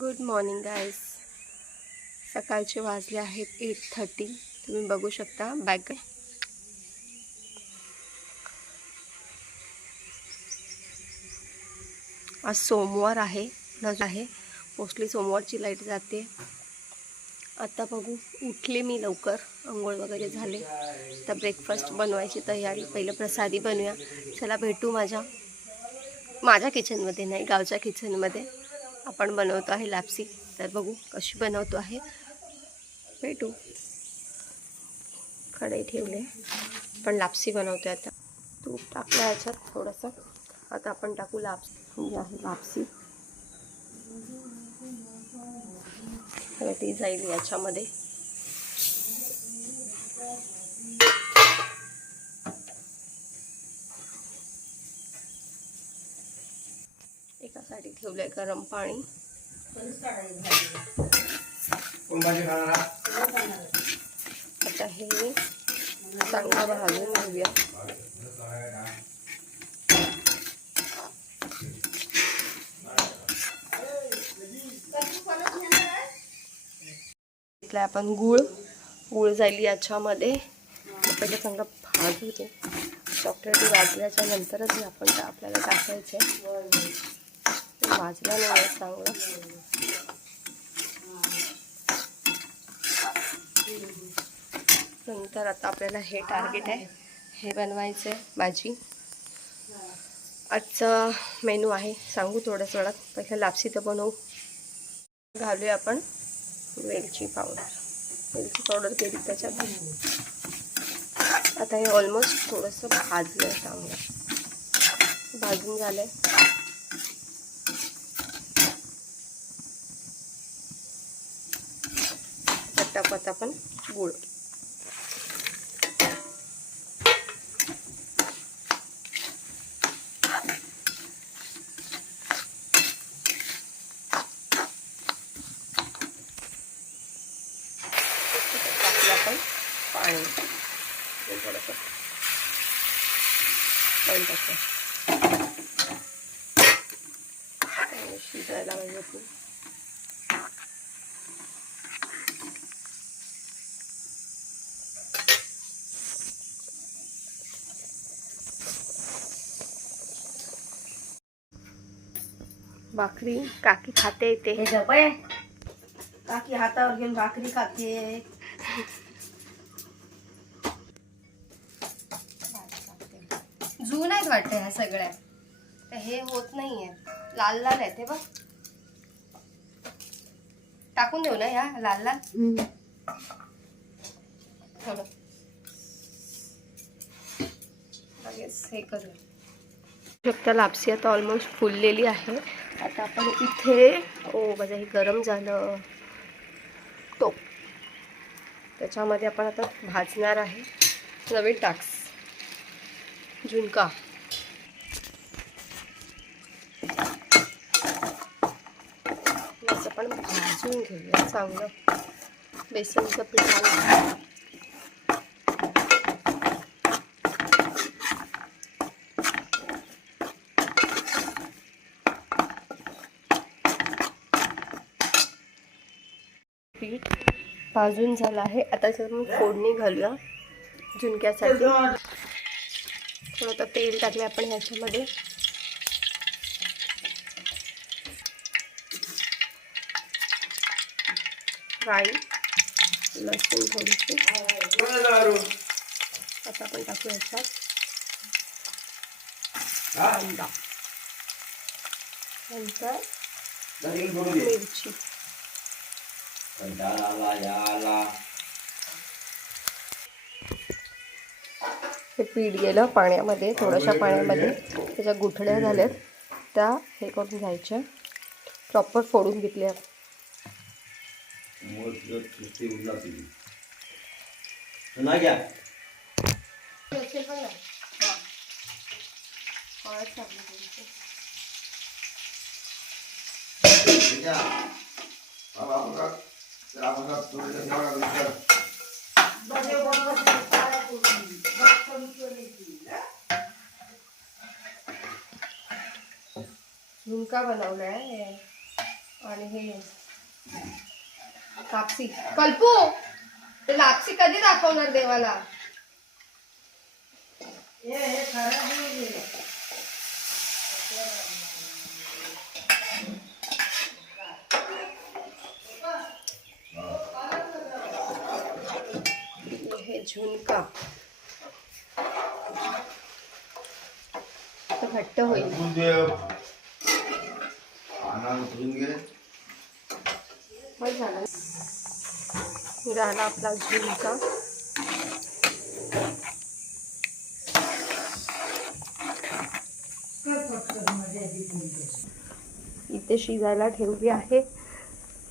Good morning guys सकाळचे वाजले आहेत एट थर्टी तुम्ही बघू शकता. बॅग आज सोमवार आहे. नज आहे. मोस्टली सोमवारची लाइट जाते. आता बघू. उठले मी लवकर. आंघोळ वगैरे झाले. तर ब्रेकफास्ट बनवायची तयारी. पहिलं प्रसादी बनवूया चला भेटू माझ्या माझ्या किचनमध्ये नाही गावच्या किचनमध्ये आपण बनवतो आहे लापसी तर बघू कशी बनवतो आहे. भेटू. खडे ठेवले. पण लापसी बनवतो आहे आता. तूप टाकलं याच्यात थोडंसं. आता आपण टाकू लापसी आहे लापसी ती जाईल याच्यामध्ये. एका साठी ठेवलंय गरम पाणी. आता हे चांगलं भाजून घेऊया. घेतलाय आपण गुळ गुळ जाईल याच्यामध्ये. पहिले चांगलं भाजू दे चॉकलेट भाजल्याच्या नंतरच आपण आपल्याला टाकायचं आहे भाजला नाही चांगला. चांगलं नंतर आता आपल्याला हे टार्गेट आहे. हे बनवायचं आहे भाजी. आजचा मेनू आहे. सांगू थोड्याच वेळात पहिलं लापसी तर बनवू. घालूया आपण वेलची पावडर वेलची पावडर केली त्याच्यात. आता हे ऑलमोस्ट थोडंसं भाजलं आहे चांगलं. भाजून झालं आहे टाकत आपण गुळ. आपण पाणी. थोडंसं पाणी शिजायला पाहिजे भाकरी काकी खाते येते हे जपाय काकी हातावर घेऊन भाकरी खाते. जून आहेत वाटतं ह्या सगळ्या. तर हे होत नाहीये. लाल लाल आहेत हे बघ. टाकून देऊ ना ह्या लाल लाल? थोडं. लगेच हे करू शकता लापसी आता ऑलमोस्ट फुललेली आहे. आता आपण इथे ओ माझं हे गरम झालं. टोप त्याच्यामध्ये आपण आता भाजणार आहे नवीन टाक्स. झुणका. आपण भाजून घेऊया चांगलं. बेसनचं पीठ पीठ भाजून झालं आहे. आता त्याच्यात फोडणी घालूया झुणक्यासाठी. थोडं तेल टाकले आपण ह्याच्यामध्ये. राई लसूण थोडीशी. आता आपण टाकू ह्याच्यात. कांदा. नंतर मिरची. हे पीठ गेलं पाण्यामध्ये थोड्याशा पाण्यामध्ये त्याच्या गुठळ्या झाल्यात. त्या हे करून घ्यायच्या. प्रॉपर फोडून घेतल्या. झुणका बनवलाय आणि हे कापसी. कल्पू ते लापसी कधी दाखवणार देवाला हे तर घट्ट होईल. झाला. आपला झुणका. इथे शिजायला ठेवली आहे.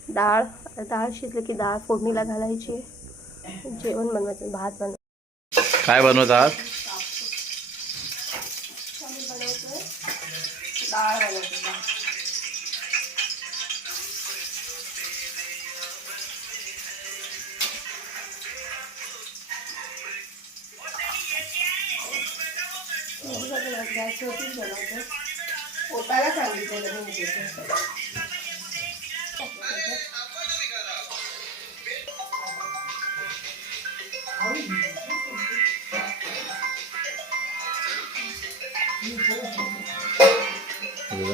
डाळ डाळ शिजली की डाळ फोडणीला घालायची जेवण बनवायचं भात बनवायचं. काय बनवत आहात? पोटाला सांगितलं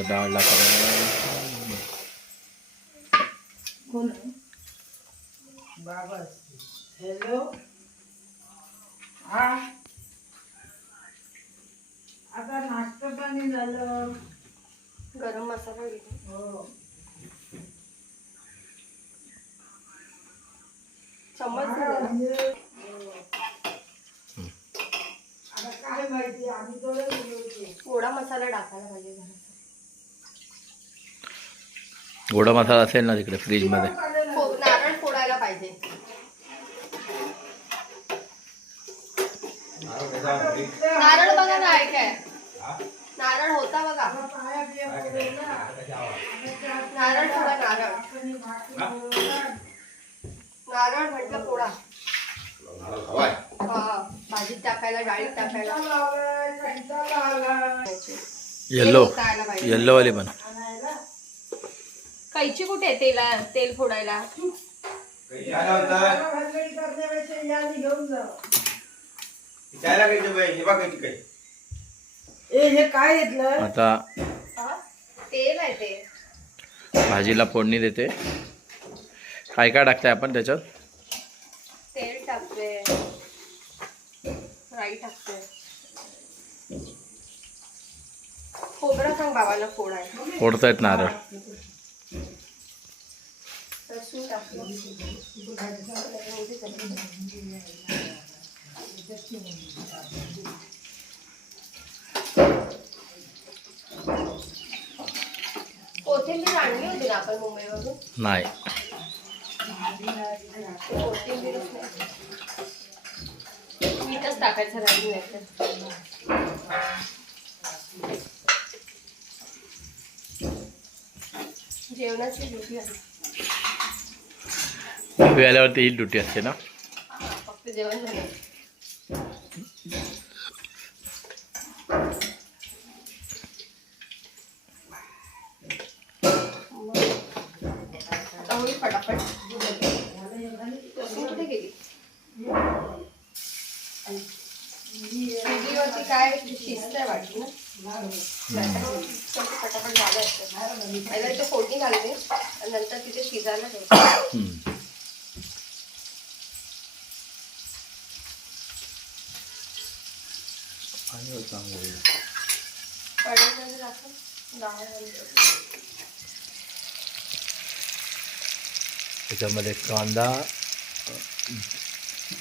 मी तिथे. तुझं डाळ टाकायला कोण हॅलो हा आता नाश्ता पाणी झालं. गरम मसाला घेते हो. चम्मच नाही म्हणजे, हो. आता काय माहिती? आम्ही. थोडा मसाला टाकायला पाहिजे. घरात गोडा मसाला असेल ना तिकडे फ्रीजमध्ये नारळ फोडायला पाहिजे नारळ बघा ना काय नारळ होता बघा. नारळ फोडा नारळ. नारळ म्हटलं फोडा हा भाजीत टाकायला डाळीत टाकायला. येल्लो पाहिजे. येल्लोवाली पण. कैची कुठे आहे तेला तेल फोडायला? मला भाकरी करण्यापेक्षा यादी घेऊन जा ए हे काय घेतलं? आता हा? तेल आहे ते. भाजीला फोडणी देते. काय काय टाकताय आपण त्याच्यात? तेल टाकते. राई टाकते. खोबरं सांग बाबाला फोडाय फोडतायत नारळ. लसूण टाकलं कोथिंबीर आणली होती ना आपण मुंबईवरून? नाही. कोथिंबीरच नाही. मीठच टाकायचं राहिली नाही जेवणाची ड्युटी आहे. मूवी आल्यावरती ही ड्युटी असते ना? फटाफट काय शिस्त आहे वाटली ना फटाफट झालं असतं फोडणी घालते नंतर तिथे शिजायला घालते. त्याच्यामध्ये कांदा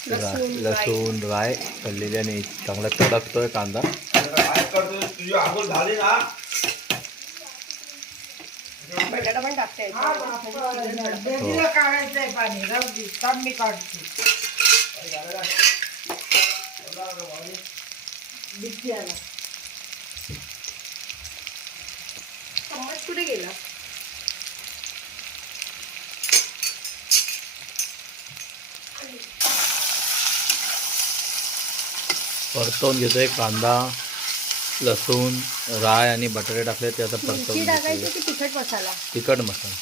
लसूण, लसूण राय तळलेली आणि चांगला तडकतोय कांदा बटाटा पण टाकते हा काढायचंय पाणी मी काढते बिझी घेतो चम्मच कुठे गेला? परतवून घेतोय कांदा लसूण राय आणि बटाटे टाकले ते आता परत तिखट मसाला? तिखट मसाला.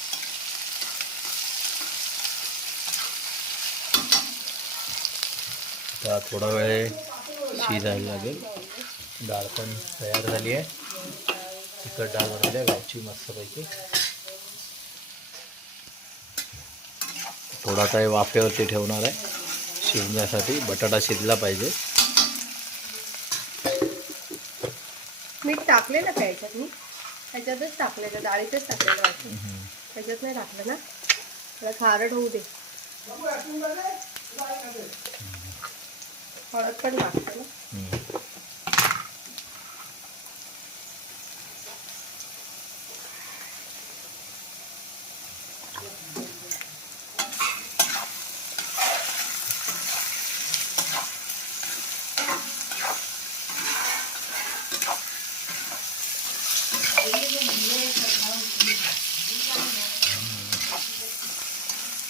आता थोडा वेळ शिजायला लागेल. डाळ पण तयार झाली आहे. तिखट डाळ बनवली आहे गावची मस्तपैकी. थोडा काय वाफेवरती ठेवणार आहे. शिजण्यासाठी बटाटा शिजला पाहिजे. मीठ टाकलेलं का याच्यात? मी त्याच्यातच टाकलेलं डाळीतच टाकलेलं वाटतं. त्याच्यात नाही टाकलं ना? त्याला खारट होऊ दे. हळद पण टाकतं ना हम्म.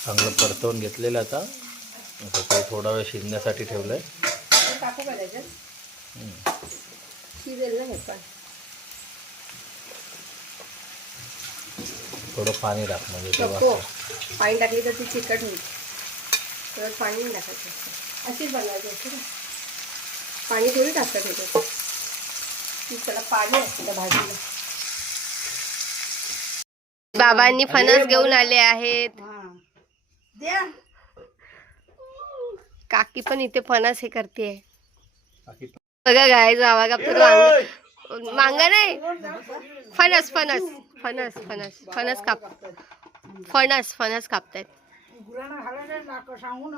चांगलं परतवून घेतलेलं आता. आता ते थोडा वेळ शिजण्यासाठी ठेवलं आहे हे थोडं पाणी टाक म्हणजे. पाणी टाकली तर ती चिकट होईल. तर पाणी नाही टाकायचं. अशीच बनवायची असते ना. पाणी थोडी टाकतात त्याच्यात ती त्याला पाणी असतं त्या भाजीला. बाबांनी फणस घेऊन आले आहेत. द्या. काकी पण इथे फणस हे करते. बघा गायचं आवाज आपलं वांग वांगा नाही. फणस फणस फणस फणस फणस काप फणस फणस कापतायत.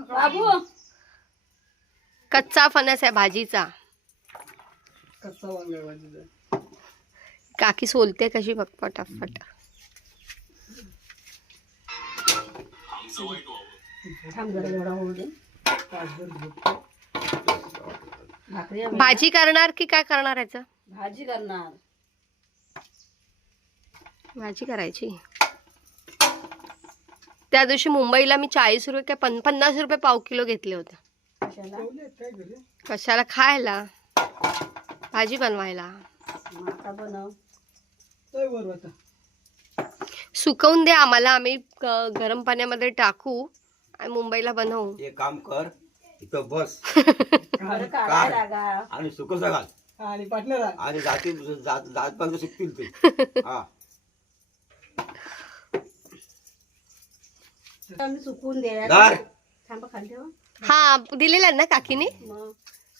बाबू! कच्चा फणस आहे भाजीचा. काकी सोलते कशी बघ फटाफट भाकरी भाजी करणार की काय करणार याचं? भाजी करणार. भाजी करायची. त्या दिवशी मुंबईला मी चाळीस रुपये काय पन पन्नास रुपये पाव किलो घेतले होते. कशाला? कशाला खायला? भाजी बनवायला. बनव. सुकवून दे आम्हाला आम्ही गरम पाण्यामध्ये टाकू आणि मुंबईला बनवू. एक काम कर इथं बस. आणि घाल. आणि पार्टनर आणि. जाती जात जातपर्यंत शिकतील ते. हा. आम्ही सुकून द्या धर. थांबा खाली ठेवा. हा दिलेला ना काकीने? मग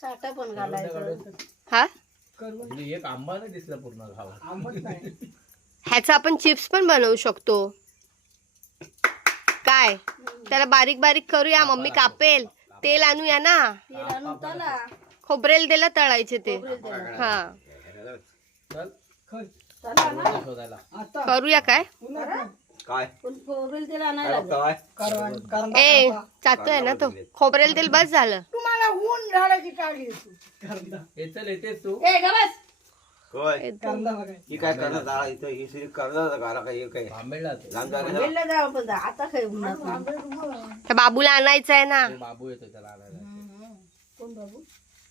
साठा पण घालायचं. हा? म्हणजे एक आंबा नाही दिसला पूर्ण खावा आंबट नाही. ह्याचा आपण चिप्स पण बनवू शकतो. काय? त्याला बारीक बारीक करूया मम्मी कापेल. तेल आणूया ना? खोबरेल तेला तळायचे ते. हा. करूया काय? कारण ए चालतोय ना तो. खोबरेल तेल बस झालं. तुम्हाला ऊन झाडाची काढली होय. ही काय करणार झाला? इथं ही श्री करणार घाला काय हे काय आंबेडला ते. लांब जागा आंबेडला जाऊ पण जा. आता काय उन्हात नाही. त्या बाबूला आणायचं आहे ना. ते बाबू येतो त्याला आणायला. कोण बाबू?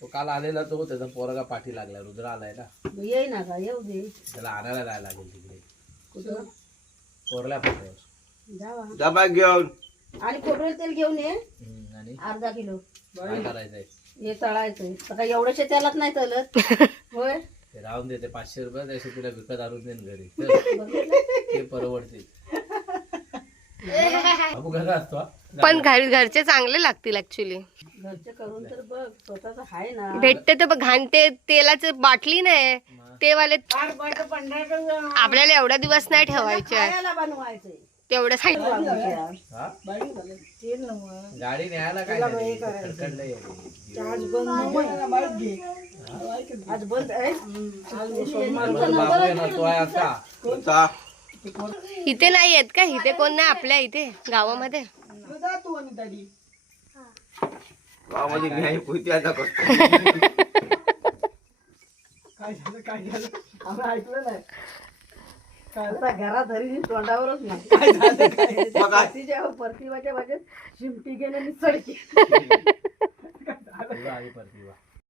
तो काल आलेला तो त्याचा पोरगा पाठी लागला. रुद्र आलाय ना. मग ना का? येऊ दे. त्याला आणायला जायला लागेल तिकडे. कुठं? जावा डबा घेऊन. आणि खोबरेल तेल घेऊन ये. आणि? अर्धा किलो. काय करायचंय? हे तळायचं आता एवढ्याशा तेलात नाही तळत. होय? ते राहून देते पाचशे रुपये त्याशी तुला विकत आणून देईन घरी? ते परवडते. बाबू घरा असतो हा? पण घर घरचे चांगले लागतील ऍक्च्युली घरचे करून तर बघ स्वतःच आहे ना. भेटते तर बघ घाण ते तेलाचं बाटली नाही ते वाले आपल्याला एवढा दिवस नाही ठेवायचे. आहे. खायला बनवायचंय. तेवढ्यासाठी हा? तेल नव्हतं. गाडी न्यायला काय. आज बंद नाही. बाईक घे. आज बंद आहे. माझा बाबू येणार तो आहे आता. कोणता इथे नाही आहेत का? इथे कोण नाही? आपल्या इथे गावामध्ये. काय झालं काय झालं? आम्ही ऐकलं नाही. घरात तोंडावरच नाही. काय झालं काय? बघा तिच्या परतीवाच्या भाज्यात शिमटी गेले आणि सडकी 哎，对吧？